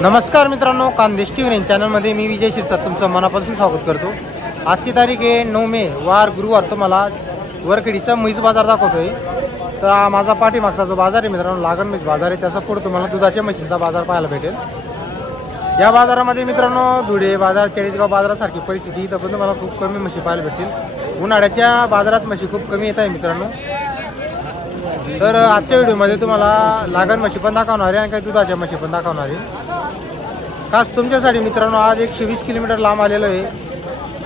नमस्कार मित्रांनो, खानदेश टीव्ही चॅनलमध्ये मी विजय शिरसाट तुमचं मनापासून स्वागत करतो। आजची तारीख आहे 9 मे वार गुरुवार। तुम्हाला वरखेडीचा म्हैस बाजार दाखवतोय। तर हा माझा पाठीमागचा जो बाजार आहे मित्रांनो, लागण म्हैस बाजार आहे, त्याचा पुढे तुम्हाला दुधाच्या म्हशींचा बाजार पाहायला भेटेल। या बाजारामध्ये मित्रांनो धुळे बाजार, केळीगाव बाजारासारखी परिस्थिती इथं पण तुम्हाला खूप कमी म्हशी पाहायला भेटतील। उन्हाळ्याच्या बाजारात म्हशी खूप कमी येत आहे मित्रांनो। तर आजच्या व्हिडिओमध्ये तुम्हाला लागण म्हशी पण दाखवणार आहे आणि काही दुधाच्या म्हशी पण दाखवणार आहे। खास तुमच्यासाठी मित्रांनो आज 120 किलोमीटर लांब आलेलो आहे।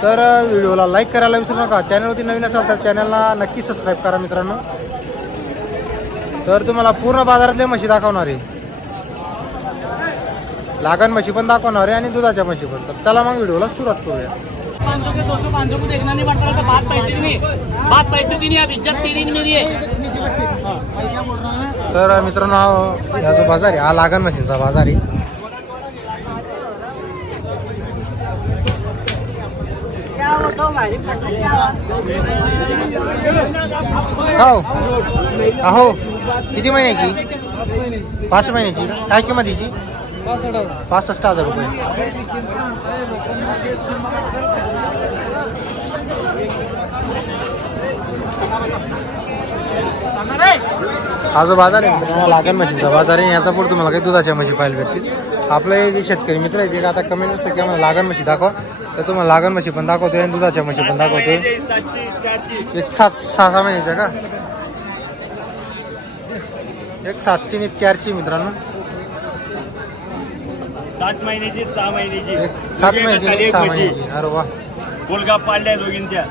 तर व्हिडिओला लाईक करायला विसरू नका। चॅनलवरती नवीन असाल तर चॅनलला नक्की सबस्क्राईब करा मित्रांनो। तर तुम्हाला पूर्ण बाजारातल्या म्हशी दाखवणार आहे, लागण म्हशी पण दाखवणार आहे आणि दुधाच्या म्हशी पण। तर चला मग व्हिडिओला सुरुवात करूया। देखना नहीं पड़ता था, बात पैसे की नहीं, बात पैसे की नहीं, अब इज्जत तेरी नहीं मेरी है। तर मित्रांनो हा जो बाजार आहे हा लागण म्हशींचा बाजार आहे। अहो किती महिन्याची? 5 महिन्याची। काय किंमत याची? 65,000 रुपये। हा जो बाजार आहे मित्रांनो लागण म्हशींचा बाजार आहे। याचा पुढे तुम्हाला काही दुधाच्या म्हशी पाहायला भेटतील। आपले जे शेतकरी मित्र आहेत ते आता कमेंट असतं की आम्हाला लागण म्हशी दाखवा, तर तुम्हाला लागण म्हशी पण दाखवतोय आणि दुधाच्या म्हशी पण दाखवतोय। एक 6 महिन्याच्या का? एक 7ची आणि 4ची मित्रांनो। 7 महिन्याची 6 महिन्याची, एक 7 महिन्याची 6 महिन्याची। अरे वा, गोलगाप पाडल्या दोघींच्या।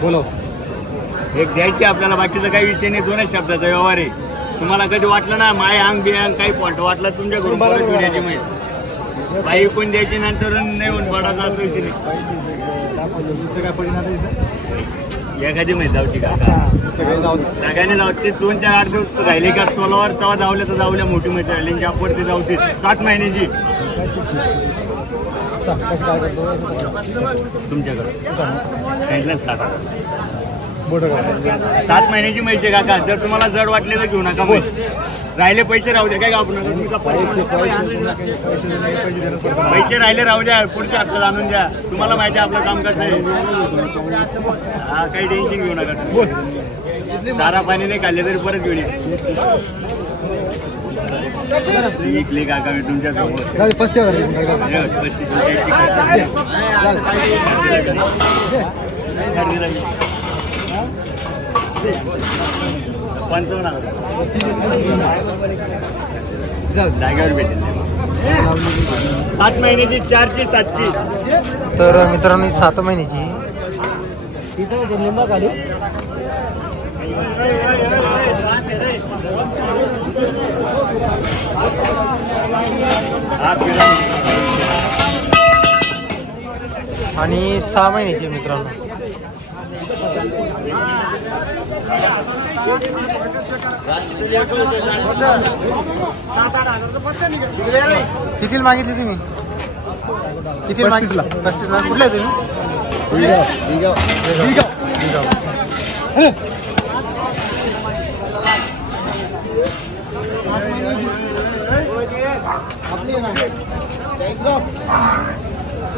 बोलो एक द्यायची आपल्याला, बाकीचा काही विषय नाही, 2च शब्दाचा व्यवहार आहे। तुम्हाला कधी वाटलं ना माय अंग बियांग काही पॉईंट वाटला तुमच्या घरून परत द्यायची माहिती, बाई कोण द्यायची नंतर नाही होऊन पडायचा असं विषय नाही। एखादी माहिती जाऊची का सगळ्यांनी जाऊची। 2-4-8 दिवस राहिले का तोलावर, तेव्हा जावल्या तर जावल्या, मोठी माहिती राहिली आपवरती जाऊची। 7 महिन्याची तुमच्याकडे 7 महिन्याची म्हैस आहे काका। जर तुम्हाला जड वाटले तर घेऊ नका म्हैस, राहिले पैसे राहू द्या। काय का आपण पैसे राहिले राहू द्या, पुढच्या हप्त्यात आणून द्या। तुम्हाला माहिती आहे आपलं काम कसं आहे। हा काही टेन्शन घेऊ नका। दारा पाणी नाही खाल्ले तरी परत घेऊन इकले काका मी तुमच्या समोर 55,000 जागेवर भेटेल। 7 महिन्याची 4ची 7ची। तर मित्रांनो 7 महिन्याची आणि 6 महिन्याची मित्रांनो। किती मागितली तुम्ही? किती मागितला? 35,000। कुठले तुम्ही?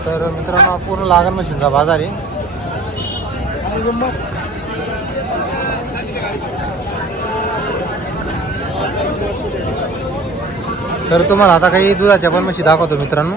तर मित्रांनो पूर्ण लागण म्हशींचा बाजार आहे। तर तुम्हाला आता काही दुधाच्या पण म्हशी दाखवतो मित्रांनो।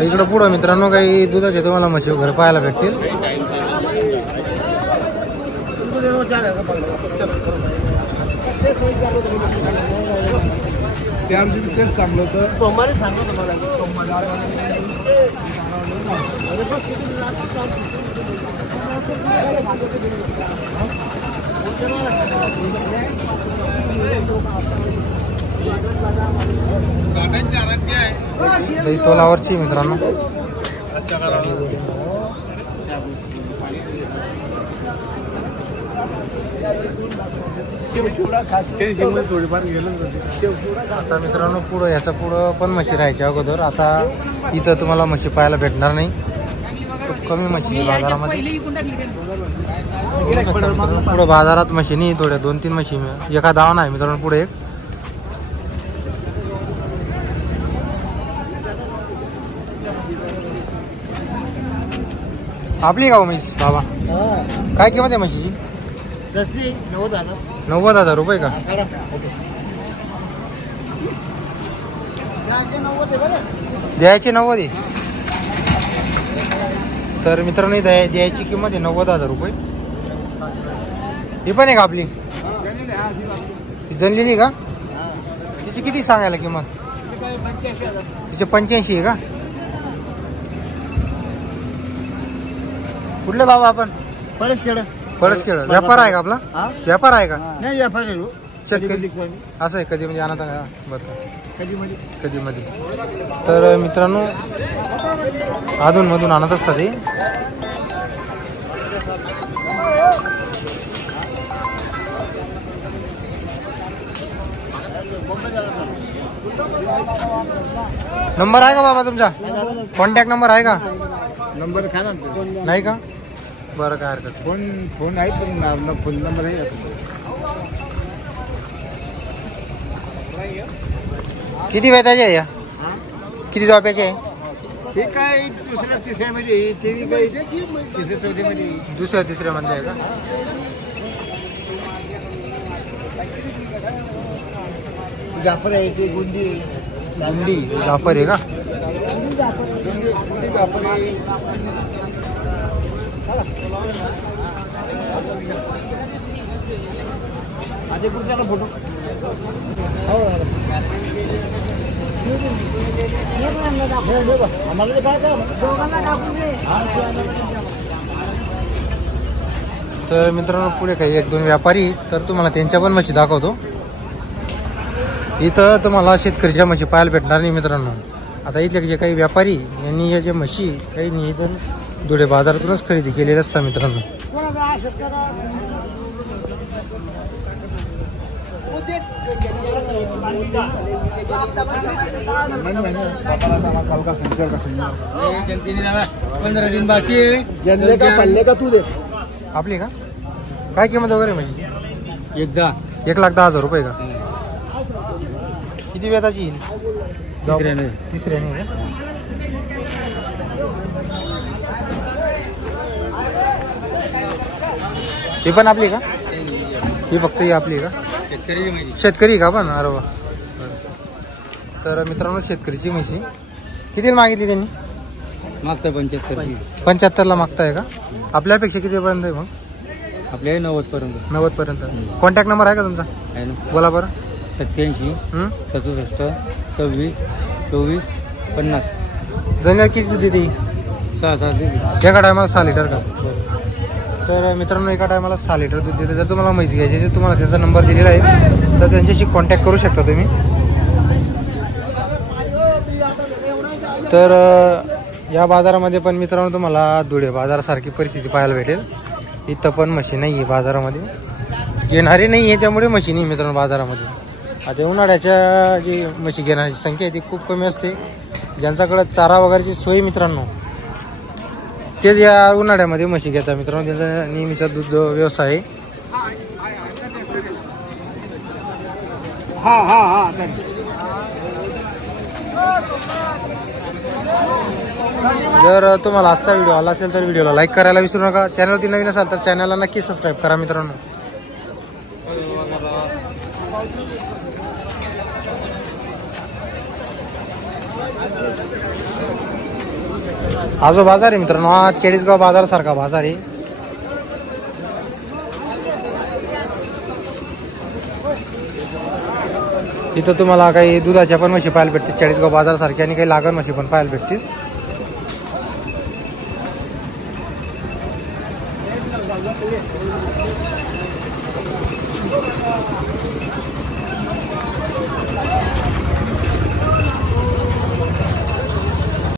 इकडे पुढे मित्रांनो काही दुधाचे तुम्हाला म्हशी वगैरे पाहायला भेटतील। तेच सांगलं होतं सोमवारी सांगतो तुम्हाला। दही तोलावरची मित्रांनो. आता मित्रांनो पुढं याच्या पुढं पण म्हशी राहायच्या अगोदर. आता इथं तुम्हाला म्हशी पाहायला भेटणार नाही, खूप कमी म्हशी बाजारामध्ये. पुढं बाजारात म्हशी नाही, थोड्या 2-3 म्हशी एका दावण आहे मित्रांनो पुढे एक. आपली गाव म्हैस बाबा, काय किंमत आहे म्हशीची? 90,000 रुपये का? द्यायची 90 आहे. तर मित्रांनो द्यायची किंमत आहे 90,000 रुपये. ही पण आहे का आपली? जनलेली का? तिची किती सांगायला किंमत? तिचे 85 आहे का? कुठले बाबा आपण? परसखेड. व्यापार आहे का आपला? व्यापार आहे का? नाही व्यापार शेतकरी असं आहे. कधी म्हणजे आणत कधी मध्ये. तर मित्रांनो अधून मधून आणत असतात ते. नंबर आहे का बाबा तुमचा? कॉन्टॅक्ट नंबर आहे का? नंबर काय ना नाही का? बरं, काय हरकत. फोन आहे पण फोन नंबर आहे. किती वेताचे आहे या? किती झोप्याचे आहे? हे काय दुसऱ्या तिसऱ्यामध्ये, ते काय तिसऱ्या चौथ्यामध्ये. दुसऱ्या तिसऱ्या मध्ये आहे का? जाफर आहे ते गुंडी जाफर आहे का? जाफर आहे. आधी पुढच्याला फोटो. आम्हाला काय तर मित्रांनो पुढे काही 1-2 व्यापारी, तर तुम्हाला त्यांच्या पण म्हशी दाखवतो. इथं तुम्हाला शेतकऱ्याच्या म्हशी पाहायला भेटणार नाही मित्रांनो. आता इथले जे काही व्यापारी यांनी या ज्या म्हशी काही नाही तर धुळे बाजारातूनच खरेदी केलेल्या असतात मित्रांनो. जनले का पल्ले का तू दे. आपली का? काय किंमत वगैरे म्हशी? 1,10,000 रुपये का? किती वेताची येईल? तिसऱ्याने का? ही पण आपली का? ही फक्त ही आपली का? शेतकरी का पण? अरे वा. तर मित्रांनो शेतकरीची म्हशी कितीला मागितली त्यांनी? मागता 75ला मागताय का? आपल्यापेक्षा कितीपर्यंत आहे मग? आपल्या 90 पर्यंत. कॉन्टॅक्ट नंबर आहे का तुमचा? आहे ना. बोला बरं. 87 67 26 24 50. जणल्या किती दूध देते? 6 एका टायमाला 6 लिटर का? तर मित्रांनो एका टायमाला 6 लिटर दूध देते. जर तुम्हाला म्हैस घ्यायची तर तुम्हाला त्यांचा नंबर दिलेला आहे, तर त्यांच्याशी कॉन्टॅक्ट करू शकता तुम्ही. तर या बाजारामध्ये पण मित्रांनो तुम्हाला धुळे बाजारासारखी परिस्थिती पाहायला भेटेल. इथं पण म्हशी नाही आहे बाजारामध्ये, घेणारे नाही आहे त्यामुळे म्हशी नाही मित्रांनो बाजारामध्ये. आता उन्हाळ्याच्या जी म्हशी घेण्याची संख्या आहे ती खूप कमी असते. ज्यांच्याकडे चारा वगैरेची सोय मित्रांनो तेच या उन्हाळ्यामध्ये म्हशी घेतात मित्रांनो. त्यांचा नेहमीचा दूध व्यवसाय आहे. जर तुम्हाला आजचा व्हिडिओ आला असेल तर व्हिडिओला लाईक करायला विसरू नका. चॅनलवरती नवीन असाल तर चॅनलला नक्की सबस्क्राईब करा मित्रांनो. हा जो बाजार आहे मित्रांनो हा चाळीसगाव बाजार सारखा बाजार आहे. इथं तुम्हाला काही दुधाच्या पण म्हशी पाहायला भेटतील चाळीसगाव बाजार सारख्या, आणि काही लागण म्हशी पण पाहायला भेटतील.